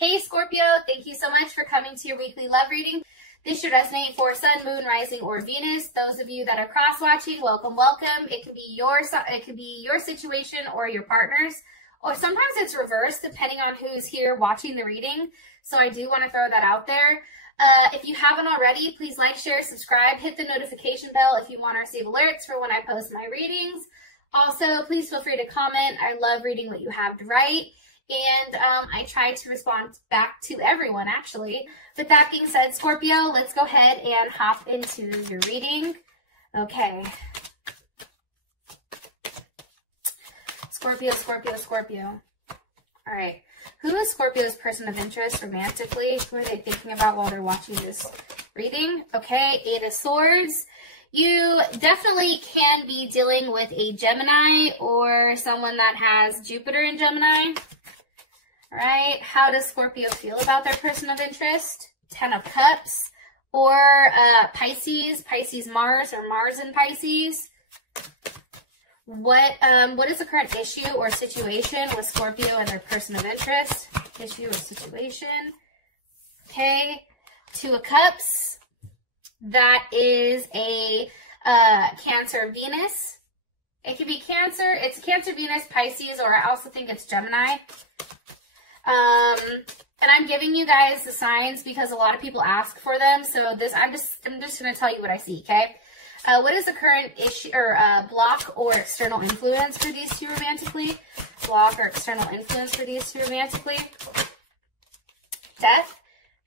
Hey Scorpio, thank you so much for coming to your weekly love reading. This should resonate for Sun, Moon, Rising, or Venus. Those of you that are cross-watching, welcome, welcome. It could be your situation or your partner's, or sometimes it's reversed depending on who's here watching the reading. So I do want to throw that out there. If you haven't already, please like, share, subscribe, hit the notification bell if you want to receive alerts for when I post my readings. Also, please feel free to comment. I love reading what you have to write. And I try to respond back to everyone, actually. With that being said, Scorpio, let's go ahead and hop into your reading. Okay. Scorpio, Scorpio, Scorpio. All right. Who is Scorpio's person of interest romantically? Who are they thinking about while they're watching this reading? Okay, Eight of Swords. You definitely can be dealing with a Gemini or someone that has Jupiter in Gemini. All right, how does Scorpio feel about their person of interest? Ten of Cups or Pisces, Mars, or Mars in Pisces. What is the current issue or situation with Scorpio and their person of interest? Issue or situation. Okay, Two of Cups. That is a Cancer Venus. It could be Cancer. It's Cancer Venus, Pisces, or I also think it's Gemini. And I'm giving you guys the signs because a lot of people ask for them. So this, I'm just going to tell you what I see, okay? What is the current issue or block or external influence for these two romantically? Block or external influence for these two romantically? Death.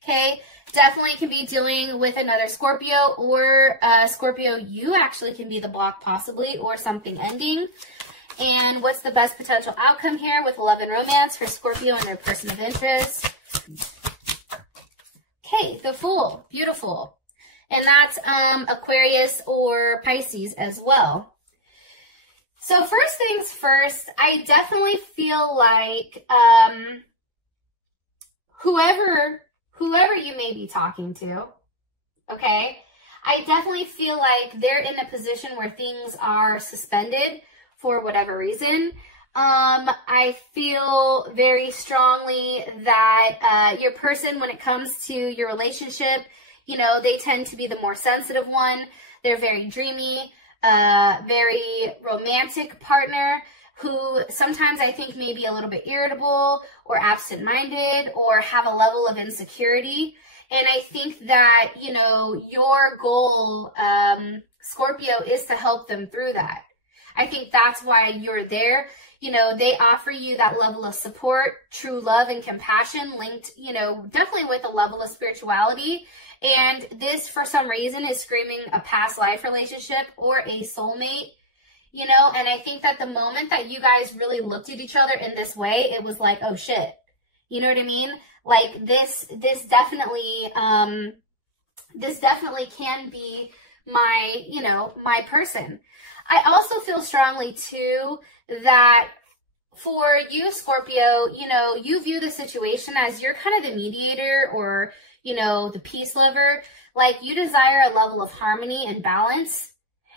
Okay. Definitely can be dealing with another Scorpio, or Scorpio, you actually can be the block possibly, or something ending. And what's the best potential outcome here with love and romance for Scorpio and their person of interest? Okay, the Fool. Beautiful. And that's Aquarius or Pisces as well. So first things first, I definitely feel like whoever you may be talking to, okay, I definitely feel like they're in a position where things are suspended for whatever reason. I feel very strongly that your person, when it comes to your relationship, you know, they tend to be the more sensitive one. They're very dreamy, very romantic partner who sometimes I think may be a little bit irritable or absent-minded or have a level of insecurity. And I think that, you know, your goal, Scorpio, is to help them through that. I think that's why you're there. You know, they offer you that level of support, true love and compassion linked, you know, definitely with a level of spirituality. And this, for some reason, is screaming a past life relationship or a soulmate, you know. And I think that the moment that you guys really looked at each other in this way, it was like, oh shit, you know what I mean? Like this definitely can be my, you know, my person. I also feel strongly too that for you, Scorpio, you know, you view the situation as you're kind of the mediator or, you know, the peace lover. Like, you desire a level of harmony and balance,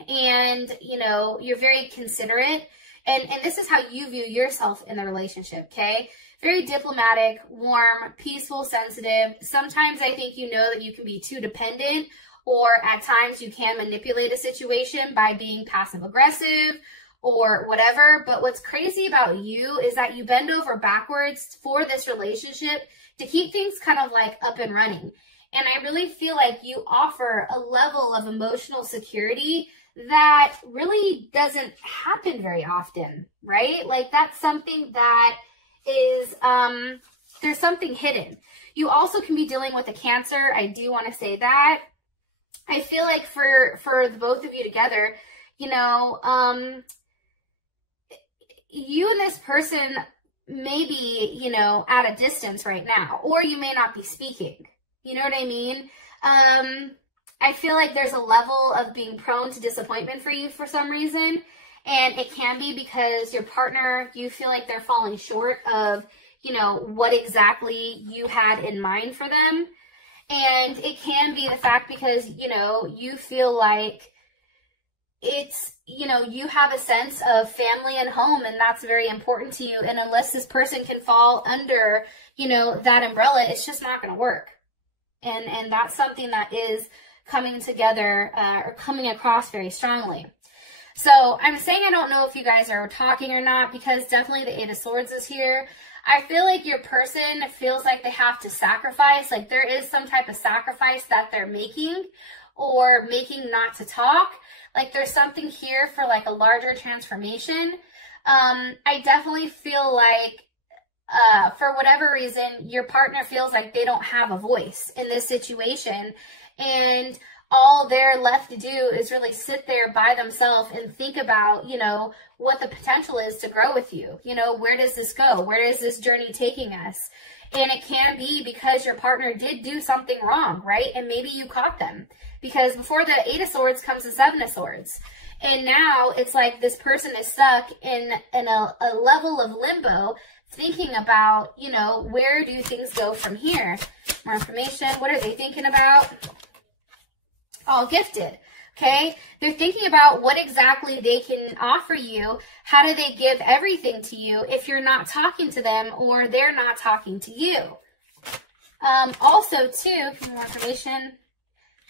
and, you know, you're very considerate, and this is how you view yourself in the relationship, okay? Very diplomatic, warm, peaceful, sensitive. Sometimes I think you know that you can be too dependent, or at times you can manipulate a situation by being passive-aggressive or whatever. But what's crazy about you is that you bend over backwards for this relationship to keep things kind of like up and running. And I really feel like you offer a level of emotional security that really doesn't happen very often, right? Like, that's something that is, there's something hidden. You also can be dealing with a Cancer. I do want to say that. I feel like for the both of you together, you know, you and this person may be, you know, at a distance right now, or you may not be speaking. You know what I mean? I feel like there's a level of being prone to disappointment for you for some reason, and it can be because your partner, you feel like they're falling short of, you know, what exactly you had in mind for them. And it can be the fact because, you know, you feel like it's, you know, you have a sense of family and home, and that's very important to you. And unless this person can fall under, you know, that umbrella, it's just not going to work. And that's something that is coming together or coming across very strongly. So I'm saying I don't know if you guys are talking or not, because definitely the Eight of Swords is here. I feel like your person feels like they have to sacrifice, like there is some type of sacrifice that they're making or making not to talk. Like there's something here for like a larger transformation. I definitely feel like for whatever reason, your partner feels like they don't have a voice in this situation, and all they're left to do is really sit there by themselves and think about, you know, what the potential is to grow with you. You know, where does this go? Where is this journey taking us? And it can be because your partner did do something wrong, right? And maybe you caught them, because before the Eight of Swords comes the Seven of Swords. And now it's like this person is stuck in a level of limbo, thinking about, you know, where do things go from here? More information. What are they thinking about? All gifted. Okay, they're thinking about what exactly they can offer you. How do they give everything to you if you're not talking to them or they're not talking to you? Also, too, more information.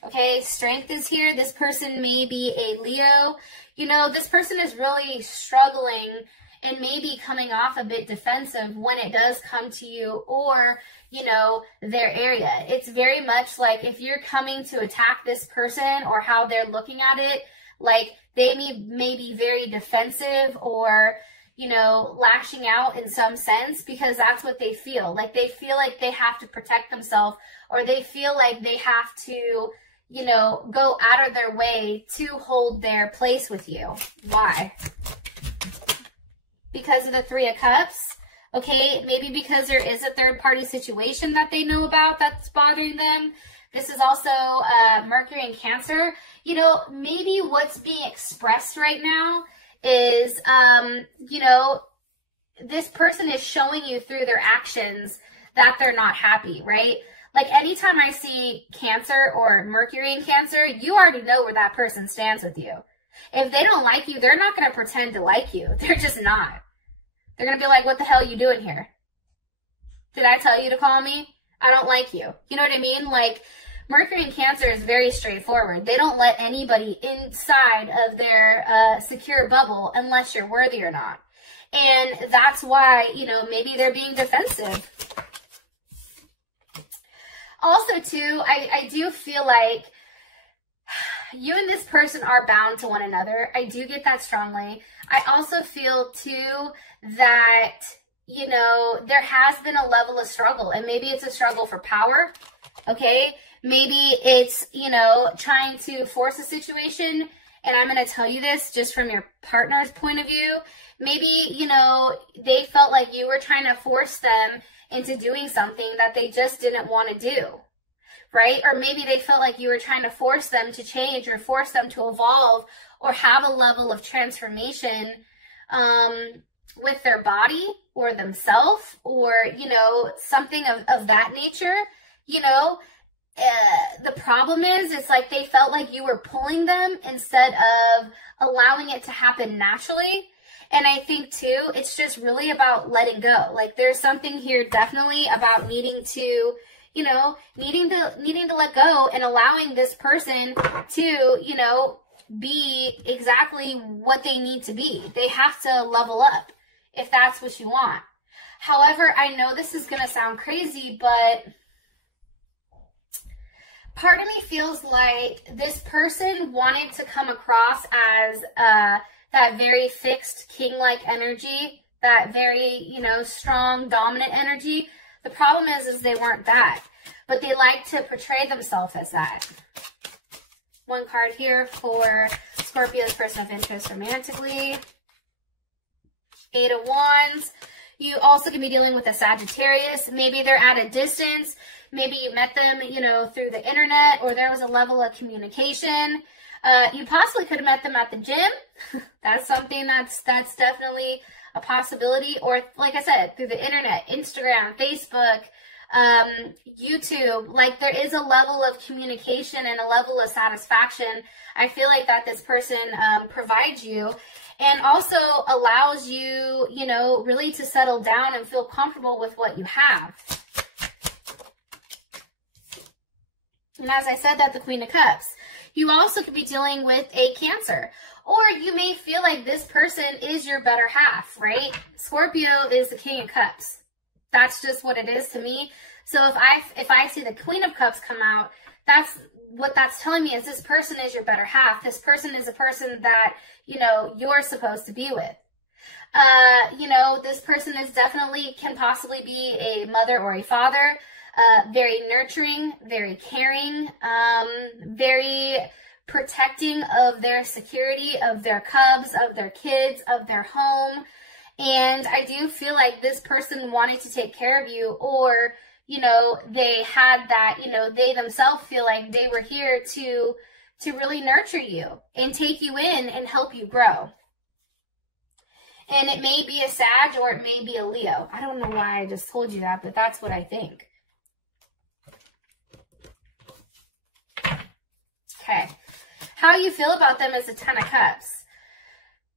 Okay, strength is here. This person may be a Leo. You know, this person is really struggling and maybe coming off a bit defensive when it does come to you or, you know, their area. It's very much like if you're coming to attack this person or how they're looking at it, like they may be very defensive or, you know, lashing out in some sense, because that's what they feel. Like they feel like they have to protect themselves, or they feel like they have to, you know, go out of their way to hold their place with you. Why? Because of the Three of Cups. Okay, maybe because there is a third-party situation that they know about that's bothering them. This is also Mercury and Cancer. You know, maybe what's being expressed right now is, you know, this person is showing you through their actions that they're not happy, right? Like anytime I see Cancer or Mercury in Cancer, you already know where that person stands with you. If they don't like you, they're not going to pretend to like you. They're just not. They're going to be like, what the hell are you doing here? Did I tell you to call me? I don't like you. You know what I mean? Like, Mercury in Cancer is very straightforward. They don't let anybody inside of their secure bubble unless you're worthy or not. And that's why, you know, maybe they're being defensive. Also, too, I do feel like you and this person are bound to one another. I do get that strongly. I also feel, too, that, you know, there has been a level of struggle, and maybe it's a struggle for power, okay? Maybe it's, you know, trying to force a situation, and I'm going to tell you this just from your partner's point of view. Maybe, you know, they felt like you were trying to force them into doing something that they just didn't want to do, right? Or maybe they felt like you were trying to force them to change or force them to evolve or have a level of transformation with their body or themselves, or, you know, something of that nature. You know, the problem is, it's like they felt like you were pulling them instead of allowing it to happen naturally. And I think, too, it's just really about letting go. Like, there's something here definitely about needing to, you know, needing to let go and allowing this person to, you know, be exactly what they need to be. They have to level up if that's what you want. However, I know this is going to sound crazy, but part of me feels like this person wanted to come across as that very fixed king-like energy, that very, you know, strong, dominant energy. The problem is they weren't that, but they like to portray themselves as that. One card here for Scorpio's person of interest romantically. Eight of Wands. You also can be dealing with a Sagittarius. Maybe they're at a distance. Maybe you met them, you know, through the internet, or there was a level of communication. You possibly could have met them at the gym. That's something that's definitely a possibility. Or, like I said, through the internet, Instagram, Facebook, YouTube. Like, there is a level of communication and a level of satisfaction I feel like that this person provides you. and also allows you, you know, really to settle down and feel comfortable with what you have. And as I said, that the Queen of Cups. You also could be dealing with a Cancer. Or you may feel like this person is your better half, right? Scorpio is the King of Cups. That's just what it is to me. So if I see the Queen of Cups come out, that's what that's telling me, is this person is your better half. This person is a person that, you know, you're supposed to be with. You know, this person is definitely, can possibly be a mother or a father. Very nurturing, very caring, very protecting of their security, of their cubs, of their kids, of their home. And I do feel like this person wanted to take care of you, or, you know, they had that, you know, they themselves feel like they were here to really nurture you and take you in and help you grow. And it may be a Sag or it may be a Leo. I don't know why I just told you that, but that's what I think. Okay. How you feel about them is the Ten of Cups.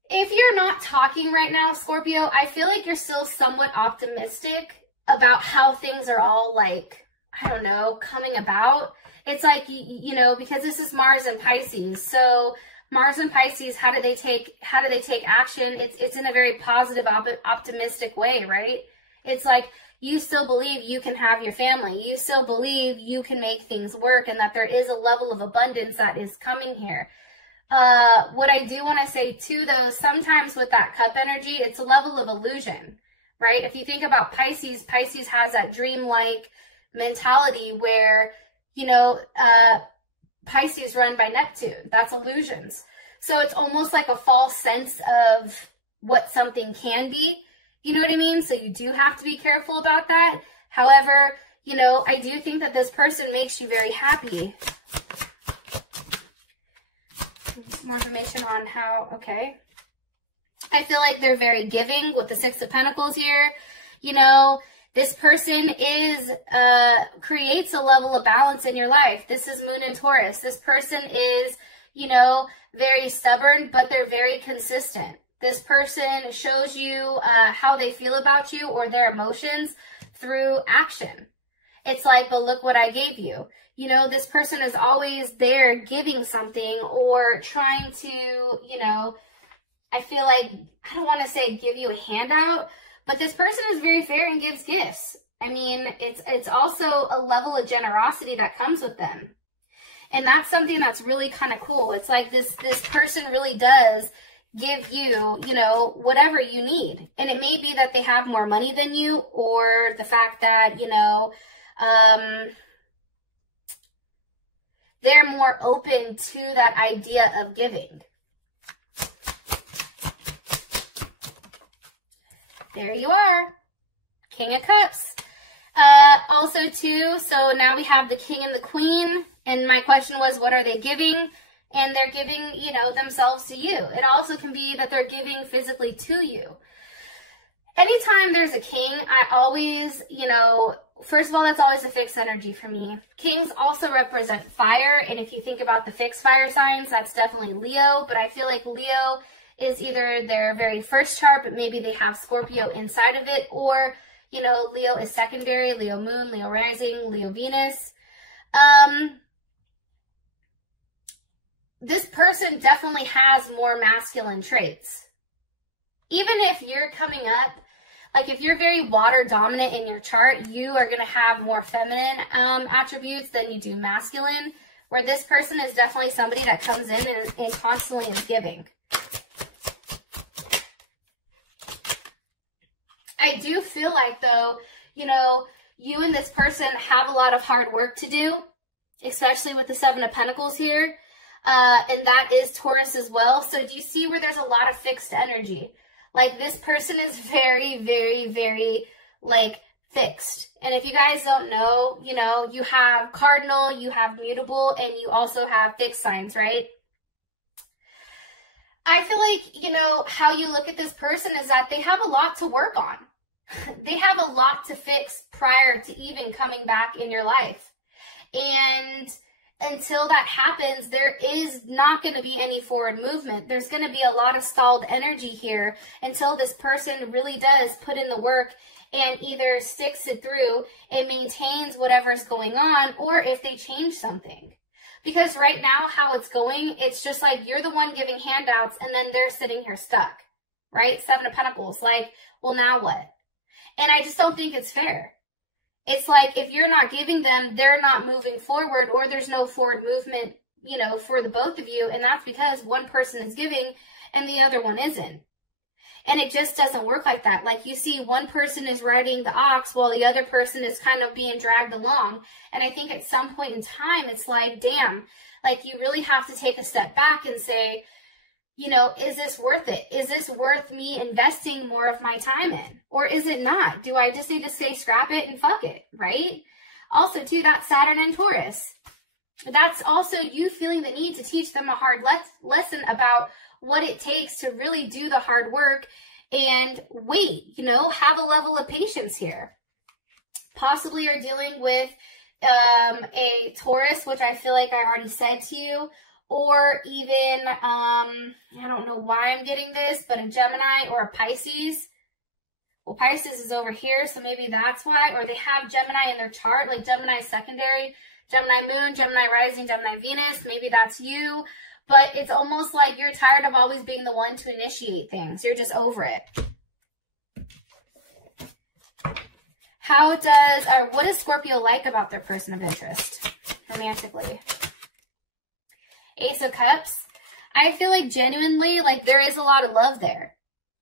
If you're not talking right now, Scorpio, I feel like you're still somewhat optimistic about how things are all, like, I don't know, coming about. It's like, you know, because this is Mars and Pisces. So Mars and Pisces, how do they take action? It's in a very positive, optimistic way, right? It's like, you still believe you can have your family. You still believe you can make things work, and that there is a level of abundance that is coming here. What I do want to say too, though, sometimes with that cup energy, it's a level of illusion, right? If you think about Pisces, Pisces has that dreamlike mentality where, you know, Pisces run by Neptune. That's illusions. So it's almost like a false sense of what something can be. You know what I mean? So you do have to be careful about that. However, you know, I do think that this person makes you very happy. More information on how, okay. I feel like they're very giving with the Six of Pentacles here. You know, this person creates a level of balance in your life. This is Moon and Taurus. This person is, you know, very stubborn, but they're very consistent. This person shows you how they feel about you or their emotions through action. It's like, but look what I gave you. You know, this person is always there giving something or trying to, you know, I feel like, I don't want to say give you a handout, but this person is very fair and gives gifts. I mean, it's also a level of generosity that comes with them. And that's something that's really kind of cool. It's like this person really does give you, you know, whatever you need. And it may be that they have more money than you, or the fact that, you know, they're more open to that idea of giving. There you are. King of Cups. Also, too, so now we have the King and the Queen. And my question was, what are they giving? And they're giving, you know, themselves to you. It also can be that they're giving physically to you. Anytime there's a king, I always, you know, first of all, that's always a fixed energy for me. Kings also represent fire. And if you think about the fixed fire signs, that's definitely Leo. But I feel like Leo is either their very first chart, but maybe they have Scorpio inside of it. Or, you know, Leo is secondary, Leo Moon, Leo Rising, Leo Venus. This person definitely has more masculine traits. Even if you're coming up, like if you're very water dominant in your chart, you are going to have more feminine attributes than you do masculine, where this person is definitely somebody that comes in and constantly is giving. I do feel like, though, you know, you and this person have a lot of hard work to do, especially with the Seven of Pentacles here. And that is Taurus as well. So do you see where there's a lot of fixed energy? Like, this person is very, very, very, like, fixed. And if you guys don't know, you know, you have cardinal, you have mutable, and you also have fixed signs, right? I feel like, you know, how you look at this person is that they have a lot to work on. They have a lot to fix prior to even coming back in your life. And until that happens, there is not going to be any forward movement. There's going to be a lot of stalled energy here until this person really does put in the work and either sticks it through and maintains whatever's going on, or if they change something. Because right now, how it's going, it's just like you're the one giving handouts and then they're sitting here stuck, right? Seven of Pentacles, like, well, now what? And I just don't think it's fair. It's like if you're not giving them, they're not moving forward, or there's no forward movement, you know, for the both of you. And that's because one person is giving and the other one isn't. And it just doesn't work like that. Like you see one person is riding the ox while the other person is kind of being dragged along. And I think at some point in time, it's like, damn, like you really have to take a step back and say, you know, is this worth it? Is this worth me investing more of my time in? Or is it not? Do I just need to say scrap it and fuck it, right? Also, too, that's Saturn and Taurus. That's also you feeling the need to teach them a hard lesson about what it takes to really do the hard work and wait, you know, have a level of patience here. Possibly you're dealing with a Taurus, which I feel like I already said to you, or even, I don't know why I'm getting this, but a Gemini or a Pisces. Well, Pisces is over here, so maybe that's why. Or they have Gemini in their chart, like Gemini secondary, Gemini moon, Gemini rising, Gemini Venus. Maybe that's you. But it's almost like you're tired of always being the one to initiate things. You're just over it. What does Scorpio like about their person of interest romantically? Ace of Cups. I feel like genuinely, like there is a lot of love there.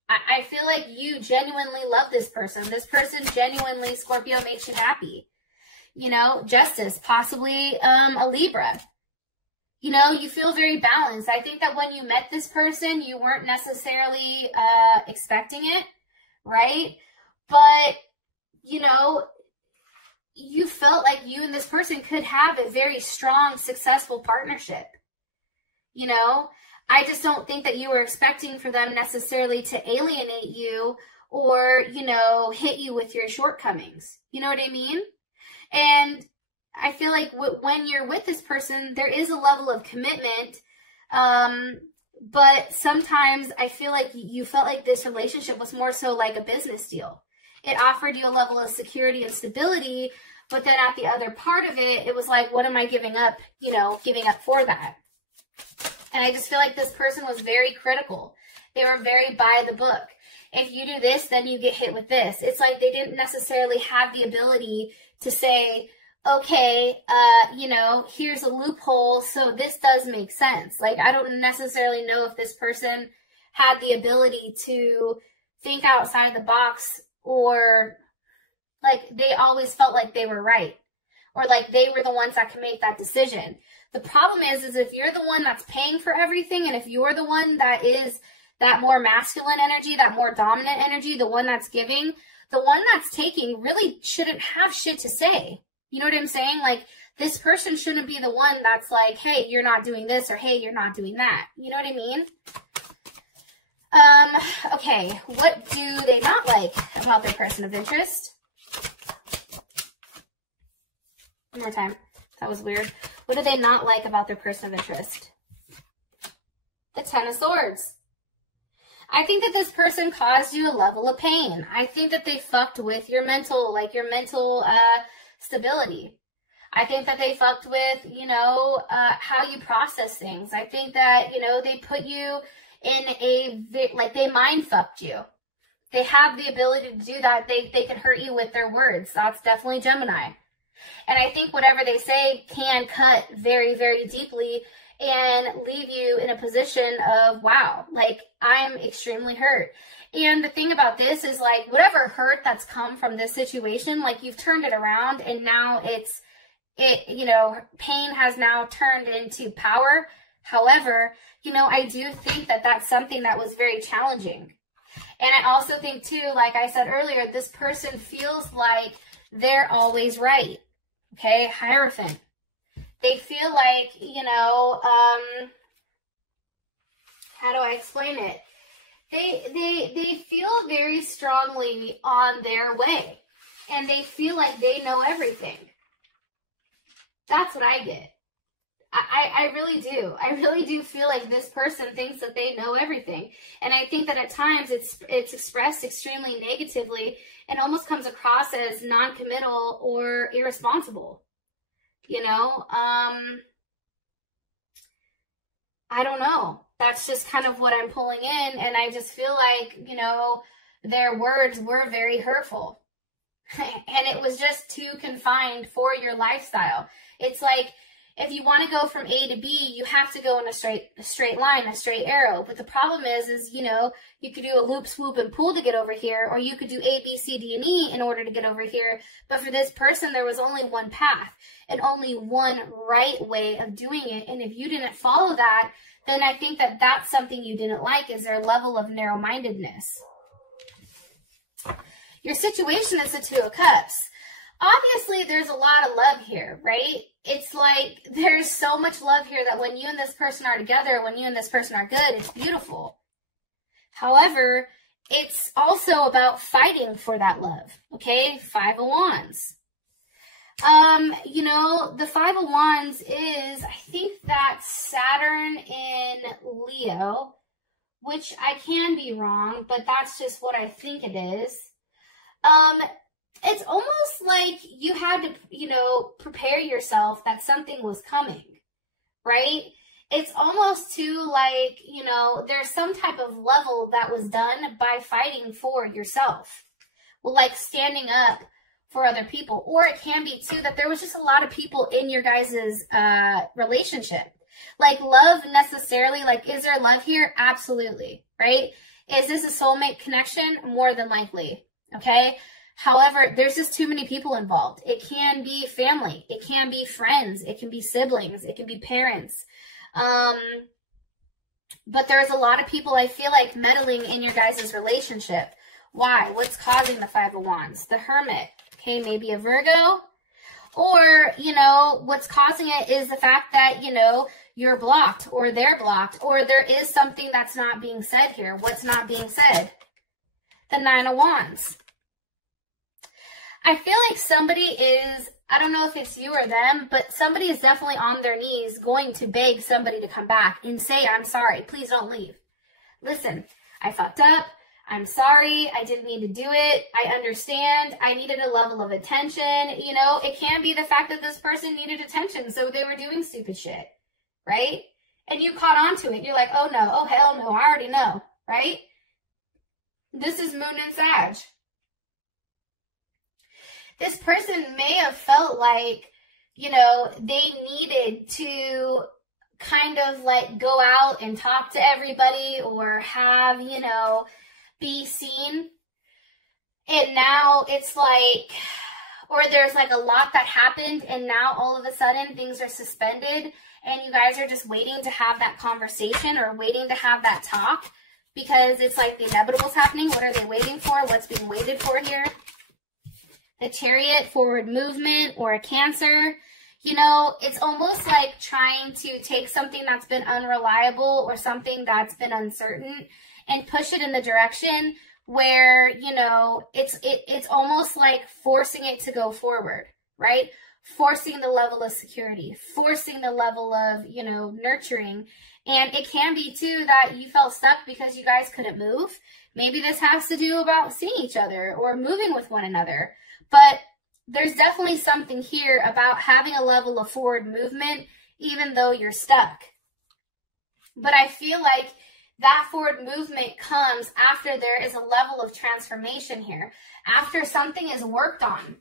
I feel like you genuinely love this person. This person genuinely, Scorpio, makes you happy. You know, Justice, possibly a Libra. You know, you feel very balanced. I think that when you met this person, you weren't necessarily expecting it, right? But, you know, you felt like you and this person could have a very strong, successful partnership. You know, I just don't think that you were expecting for them necessarily to alienate you or, you know, hit you with your shortcomings. You know what I mean? And I feel like when you're with this person, there is a level of commitment. But sometimes I feel like you felt like this relationship was more so like a business deal. It offered you a level of security and stability, but then at the other part of it, it was like, what am I giving up, you know, giving up for that? And I just feel like this person was very critical. They were very by the book. If you do this, then you get hit with this. It's like they didn't necessarily have the ability to say, okay, you know, here's a loophole, so this does make sense. Like, I don't necessarily know if this person had the ability to think outside the box, or like they always felt like they were right, or like they were the ones that could make that decision. The problem is if you're the one that's paying for everything, and if you're the one that is that more masculine energy, that more dominant energy, the one that's giving, the one that's taking really shouldn't have shit to say. You know what I'm saying? Like, this person shouldn't be the one that's like, hey, you're not doing this, or hey, you're not doing that. You know what I mean? Okay, what do they not like about their person of interest? One more time. That was weird. What do they not like about their person of interest? The Ten of Swords. I think that this person caused you a level of pain. I think that they fucked with your mental, stability. I think that they fucked with, you know, how you process things. I think that, you know, they put you in they mind fucked you. They have the ability to do that. They can hurt you with their words. That's definitely Gemini. And I think whatever they say can cut very, very deeply and leave you in a position of, wow, like, I'm extremely hurt. And the thing about this is, like, whatever hurt that's come from this situation, like, you've turned it around, and now you know, pain has now turned into power. However, you know, I do think that that's something that was very challenging. And I also think, too, like I said earlier, this person feels like they're always right. Okay, Hierophant. They feel like, you know, how do I explain it? They feel very strongly on their way, and they feel like they know everything. That's what I get. I really do. I really do feel like this person thinks that they know everything. And I think that at times it's expressed extremely negatively and almost comes across as non-committal or irresponsible. You know, I don't know. That's just kind of what I'm pulling in. And I just feel like, you know, their words were very hurtful. And it was just too confined for your lifestyle. It's like, if you want to go from A to B, you have to go in a straight line, a straight arrow. But the problem is, you know, you could do a loop, swoop, and pull to get over here, or you could do A, B, C, D, and E in order to get over here. But for this person, there was only one path and only one right way of doing it. And if you didn't follow that, then I think that that's something you didn't like, is their level of narrow-mindedness. Your situation is the Two of Cups. Obviously, there's a lot of love here, right? It's like there's so much love here that when you and this person are together, when you and this person are good, it's beautiful. However, it's also about fighting for that love, okay? Five of Wands. You know, the Five of Wands is, I think that's Saturn in Leo, which I can be wrong, but that's just what I think it is. It's almost like you had to, you know, prepare yourself that something was coming, right? It's almost too like, you know, there's some type of level that was done by fighting for yourself. Well, like standing up for other people. Or it can be, too, that there was just a lot of people in your guys' relationship. Like, love necessarily, like, is there love here? Absolutely, right? Is this a soulmate connection? More than likely, okay? However, there's just too many people involved. It can be family. It can be friends. It can be siblings. It can be parents. But there's a lot of people, I feel like, meddling in your guys' relationship. Why? What's causing the Five of Wands? The Hermit. Okay, maybe a Virgo. Or, you know, what's causing it is the fact that, you know, you're blocked or they're blocked. Or there is something that's not being said here. What's not being said? The Nine of Wands. I feel like somebody is, I don't know if it's you or them, but somebody is definitely on their knees going to beg somebody to come back and say, I'm sorry, please don't leave. Listen, I fucked up. I'm sorry. I didn't mean to do it. I understand. I needed a level of attention. You know, it can be the fact that this person needed attention, so they were doing stupid shit, right? And you caught on to it. You're like, oh no, oh hell no, I already know, right? This is Moon and Sag. This person may have felt like, you know, they needed to kind of like go out and talk to everybody or have, you know, be seen. And now it's like, or there's like a lot that happened and now all of a sudden things are suspended and you guys are just waiting to have that conversation or waiting to have that talk because it's like the inevitable's happening. What are they waiting for? What's being waited for here? The Chariot, forward movement, or a Cancer. You know, it's almost like trying to take something that's been unreliable or something that's been uncertain and push it in the direction where, you know, it's almost like forcing it to go forward, right? Forcing the level of security, forcing the level of, you know, nurturing. And it can be, too, that you felt stuck because you guys couldn't move. Maybe this has to do about seeing each other or moving with one another. But there's definitely something here about having a level of forward movement, even though you're stuck. But I feel like that forward movement comes after there is a level of transformation here, after something is worked on.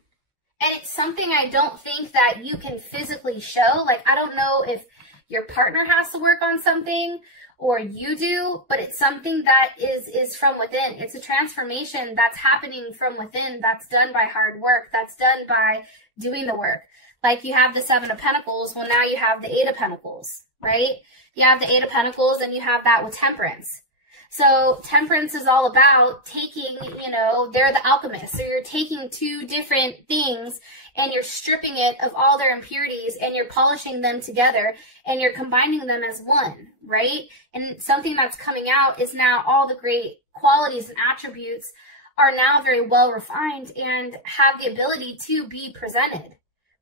And it's something I don't think that you can physically show. Like, I don't know if your partner has to work on something or you do, but it's something that is from within. It's a transformation that's happening from within, that's done by hard work, that's done by doing the work. Like you have the Seven of Pentacles, well now you have the Eight of Pentacles, right? You have the Eight of Pentacles and you have that with Temperance. So Temperance is all about taking, you know, they're the alchemists. So you're taking two different things and you're stripping it of all their impurities and you're polishing them together and you're combining them as one, right? And something that's coming out is now all the great qualities and attributes are now very well refined and have the ability to be presented,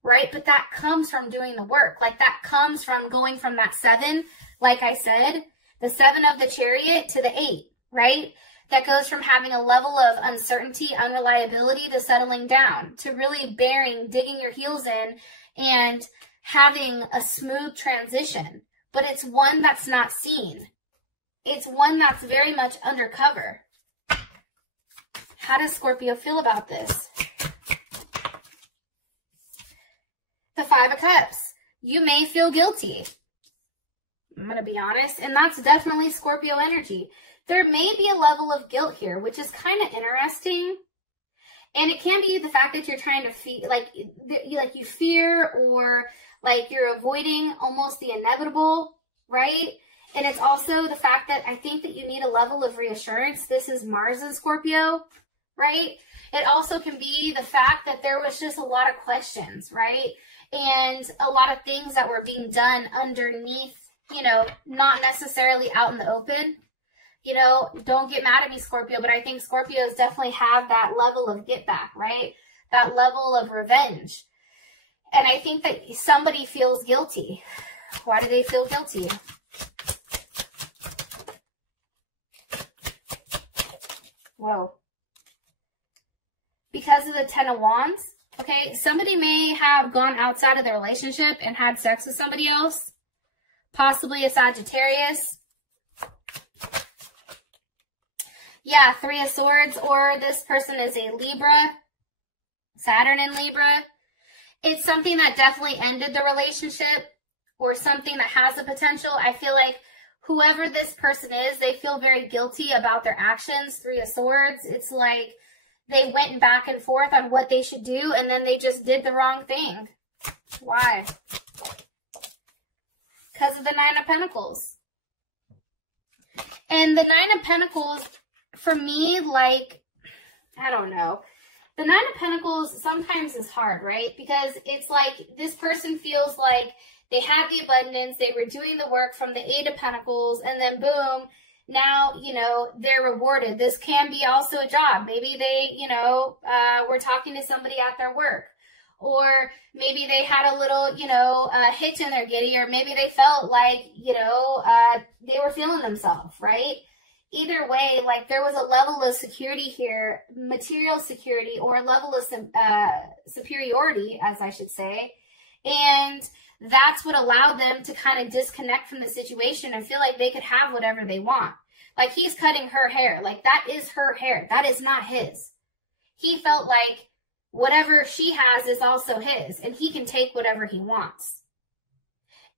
right? But that comes from doing the work. Like that comes from going from that 7, like I said, the 7 of the chariot to the 8, right? That goes from having a level of uncertainty, unreliability to settling down, to really bearing, digging your heels in and having a smooth transition. But it's one that's not seen. It's one that's very much undercover. How does Scorpio feel about this? The 5 of Cups. You may feel guilty. I'm going to be honest. And that's definitely Scorpio energy. There may be a level of guilt here, which is kind of interesting. And it can be the fact that you're trying to feel like you fear, or like you're avoiding almost the inevitable, right? And it's also the fact that I think that you need a level of reassurance. This is Mars in Scorpio, right? It also can be the fact that there was just a lot of questions, right? And a lot of things that were being done underneath, not necessarily out in the open. Don't get mad at me, Scorpio, but I think Scorpios definitely have that level of get back, right? That level of revenge. And I think that somebody feels guilty. Why do they feel guilty? Whoa. Because of the 10 of Wands. Okay, somebody may have gone outside of their relationship and had sex with somebody else. Possibly a Sagittarius. Yeah, 3 of Swords, or this person is a Libra, Saturn in Libra. It's something that definitely ended the relationship, or something that has the potential. I feel like whoever this person is, they feel very guilty about their actions. 3 of Swords, it's like they went back and forth on what they should do, and then they just did the wrong thing. Why? Because of the 9 of Pentacles. And the 9 of Pentacles, for me, like, I don't know. The 9 of Pentacles sometimes is hard, right? Because it's like this person feels like they had the abundance, they were doing the work from the 8 of Pentacles, and then boom, now, they're rewarded. This can be also a job. Maybe they, were talking to somebody at their work. Or maybe they had a little, hitch in their giddy, or maybe they felt like, they were feeling themselves, right? Either way, like there was a level of security here, material security, or a level of superiority, as I should say. And that's what allowed them to kind of disconnect from the situation and feel like they could have whatever they want. Like he's cutting her hair. Like that is her hair. That is not his. He felt like whatever she has is also his, and he can take whatever he wants.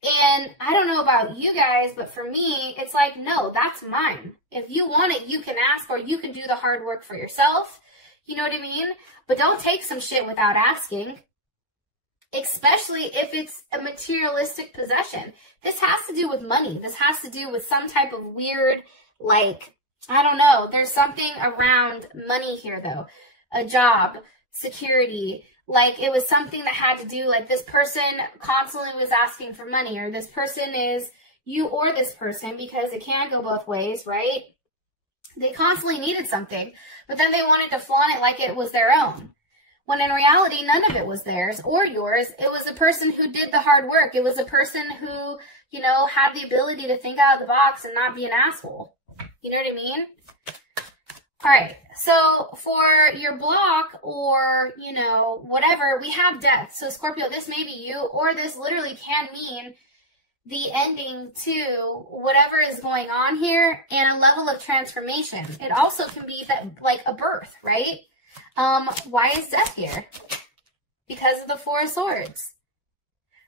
And I don't know about you guys, but for me, it's like, no, that's mine. If you want it, you can ask, or you can do the hard work for yourself. You know what I mean? But don't take some shit without asking, especially if it's a materialistic possession. This has to do with money. This has to do with some type of weird, like, I don't know. There's something around money here, though. A job, security. Like, it was something that had to do, like, this person constantly was asking for money, or this person is you or this person, because it can go both ways, right? They constantly needed something, but then they wanted to flaunt it like it was their own. When in reality, none of it was theirs or yours. It was a person who did the hard work. It was a person who, had the ability to think out of the box and not be an asshole. You know what I mean? All right, so for your block, or, whatever, we have death. So Scorpio, this may be you, or this literally can mean the ending to whatever is going on here and a level of transformation. It also can be that, like, a birth, right? Why is death here? Because of the 4 of Swords,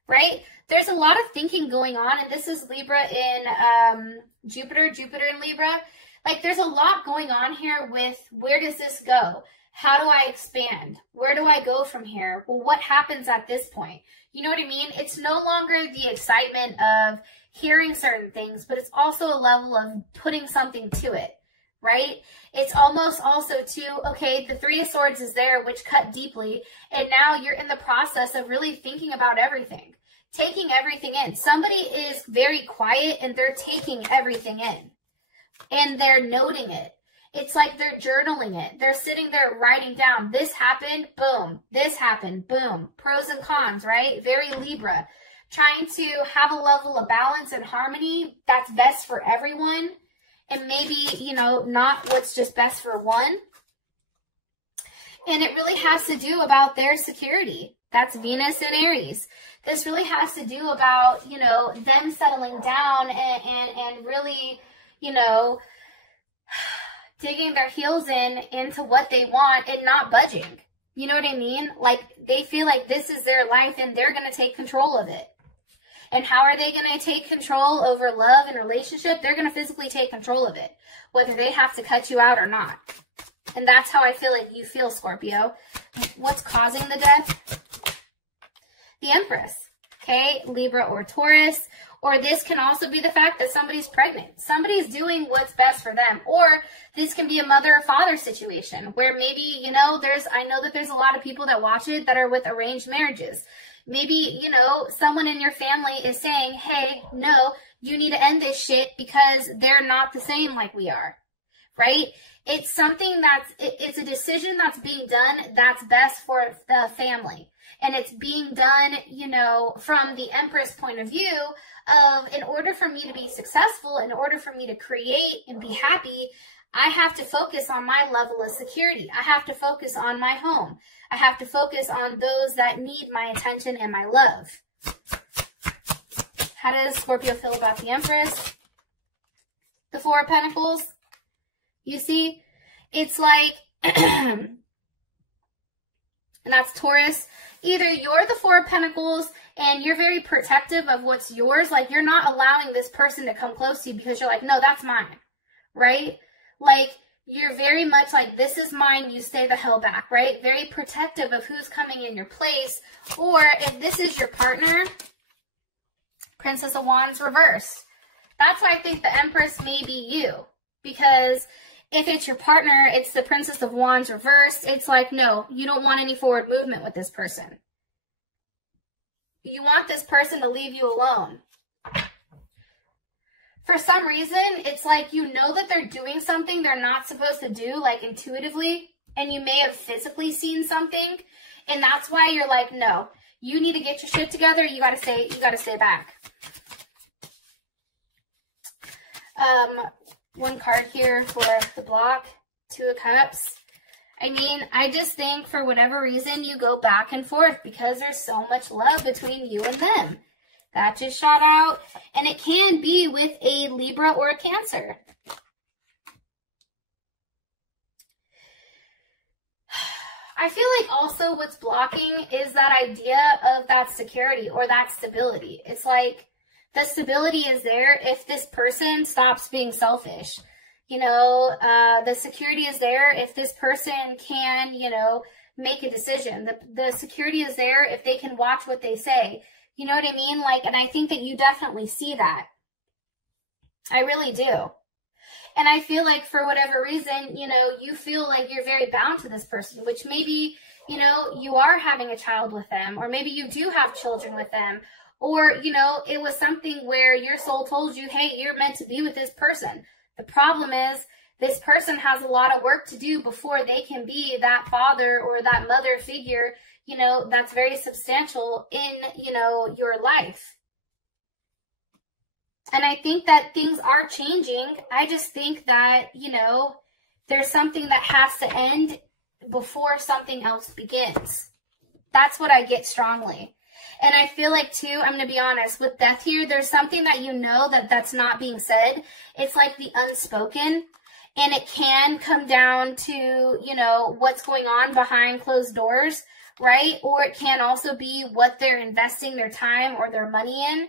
right? There's a lot of thinking going on, and this is Libra in Jupiter in Libra. Like, there's a lot going on here with, where does this go? How do I expand? Where do I go from here? Well, what happens at this point? You know what I mean? It's no longer the excitement of hearing certain things, but it's also a level of putting something to it, right? It's almost also to, okay, the 3 of Swords is there, which cut deeply, and now you're in the process of really thinking about everything, taking everything in. Somebody is very quiet, and they're taking everything in. And they're noting it. It's like they're journaling it. They're sitting there writing down, this happened, boom. This happened, boom. Pros and cons, right? Very Libra. Trying to have a level of balance and harmony that's best for everyone. And maybe, you know, not what's just best for one. And it really has to do about their security. That's Venus and Aries. This really has to do about, you know, them settling down and really, you know, digging their heels into what they want and not budging. You know what I mean? Like, they feel like this is their life and they're going to take control of it. And how are they going to take control over love and relationship? They're going to physically take control of it, whether they have to cut you out or not. And that's how I feel like you feel, Scorpio. What's causing the death? The Empress. Okay, Libra or Taurus. Or this can also be the fact that somebody's pregnant. Somebody's doing what's best for them. Or this can be a mother or father situation where maybe, you know, I know that there's a lot of people that watch it that are with arranged marriages. Maybe, you know, someone in your family is saying, hey, no, you need to end this shit because they're not the same like we are, right? It's something it's a decision that's being done that's best for the family. And it's being done, you know, from the Empress point of view of, in order for me to be successful, in order for me to create and be happy, I have to focus on my level of security. I have to focus on my home. I have to focus on those that need my attention and my love. How does Scorpio feel about the Empress? The Four of Pentacles. You see, it's like, and that's Taurus. Either you're the Four of Pentacles and you're very protective of what's yours. Like, you're not allowing this person to come close to you because you're like, no, that's mine, right? Like, you're very much like, this is mine, you stay the hell back, right? Very protective of who's coming in your place. Or if this is your partner, Princess of Wands reversed. That's why I think the Empress may be you. Because if it's your partner, it's the Princess of Wands reversed. It's like, no, you don't want any forward movement with this person. You want this person to leave you alone. For some reason, it's like you know that they're doing something they're not supposed to do, like intuitively, and you may have physically seen something, and that's why you're like, no, you need to get your shit together. You gotta stay back. One card here for the block, Two of Cups. I mean, I just think for whatever reason you go back and forth because there's so much love between you and them. That just shot out. And it can be with a Libra or a Cancer. I feel like also what's blocking is that idea of that security or that stability. It's like the stability is there if this person stops being selfish. You know, the security is there if this person can, you know, make a decision. The security is there if they can watch what they say. You know what I mean? Like, and I think that you definitely see that. I really do. And I feel like for whatever reason, you know, you feel like you're very bound to this person, which maybe, you know, you are having a child with them, or maybe you do have children with them, or, you know, it was something where your soul told you, hey, you're meant to be with this person. The problem is this person has a lot of work to do before they can be that father or that mother figure, you know, that's very substantial in, you know, your life. And I think that things are changing. I just think that, you know, there's something that has to end before something else begins. That's what I get strongly. And I feel like, too, I'm going to be honest, with death here, there's something that you know that's not being said. It's like the unspoken. And it can come down to, you know, what's going on behind closed doors, right? Or it can also be what they're investing their time or their money in.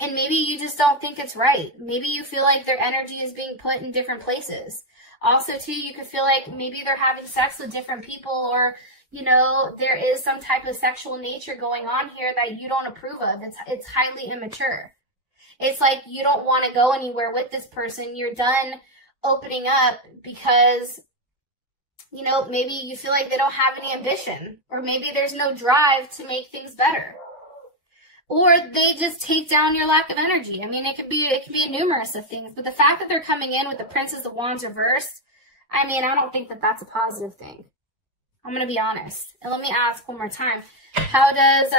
And maybe you just don't think it's right. Maybe you feel like their energy is being put in different places. Also, too, you could feel like maybe they're having sex with different people, or, you know, there is some type of sexual nature going on here that you don't approve of. It's highly immature. It's like you don't want to go anywhere with this person. You're done opening up because, you know, maybe you feel like they don't have any ambition, or maybe there's no drive to make things better. or they just take down your lack of energy. I mean, it could be numerous of things, but the fact that they're coming in with the Princess of Wands reversed, I mean, I don't think that that's a positive thing. I'm going to be honest. And let me ask one more time. How does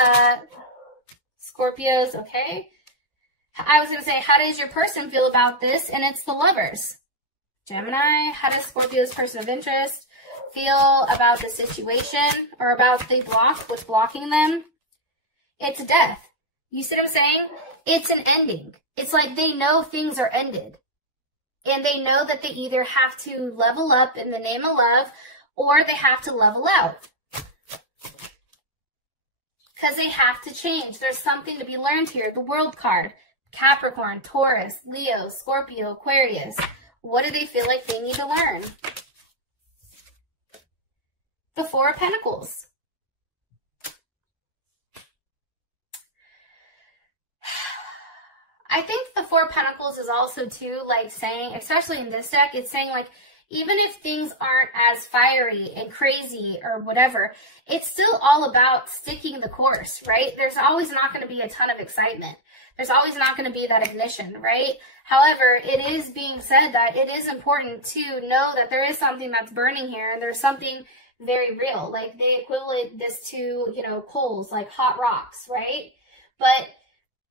Scorpios, okay? I was going to say, how does your person feel about this? And it's the Lovers. Gemini, how does Scorpio's person of interest feel about the situation or about the block, what's blocking them? It's death. You see what I'm saying? It's an ending. It's like they know things are ended. And they know that they either have to level up in the name of love or they have to level out. Because they have to change. There's something to be learned here. The World card. Capricorn, Taurus, Leo, Scorpio, Aquarius. What do they feel like they need to learn? The Four of Pentacles. I think the Four of Pentacles is also too, like, saying, especially in this deck, it's saying, like, even if things aren't as fiery and crazy or whatever, it's still all about sticking the course, right? There's always not going to be a ton of excitement. There's always not going to be that ignition, right? However, it is being said that it is important to know that there is something that's burning here and there's something very real. Like, they equivalent this to, you know, coals, like hot rocks, right? But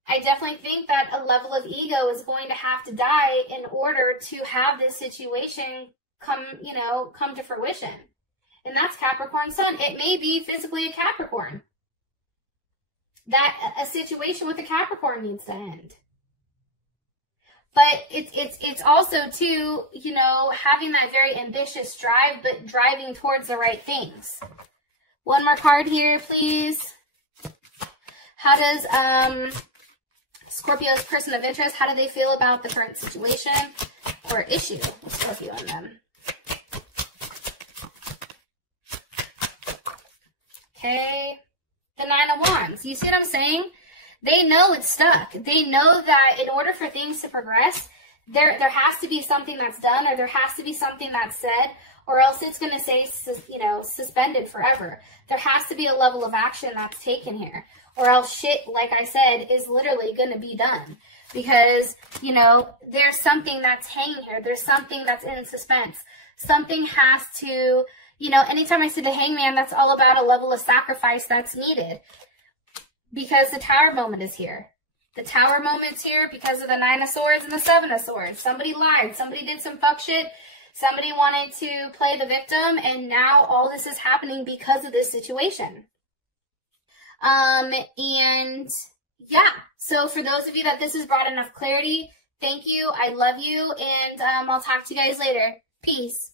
I definitely think that a level of ego is going to have to die in order to have this situation come to fruition. And that's Capricorn Sun. It may be physically a Capricorn. That a situation with a Capricorn needs to end. But it's also too, you know, having that very ambitious drive, but driving towards the right things. One more card here, please. How does Scorpio's person of interest, how do they feel about the current situation or issue with Scorpio and them? Okay. The Nine of Wands. You see what I'm saying? They know it's stuck. They know that in order for things to progress, there has to be something that's done, or there has to be something that's said, or else it's going to say, you know, suspended forever. There has to be a level of action that's taken here, or else shit, like I said, is literally going to be done. Because, you know, there's something that's hanging here. There's something that's in suspense. Something has to, you know, anytime I see the Hangman, that's all about a level of sacrifice that's needed. Because the Tower moment is here. The Tower moment's here because of the Nine of Swords and the Seven of Swords. Somebody lied. Somebody did some fuck shit. Somebody wanted to play the victim. And now all this is happening because of this situation. And yeah. So for those of you that this has brought enough clarity, thank you. I love you. And I'll talk to you guys later. Peace.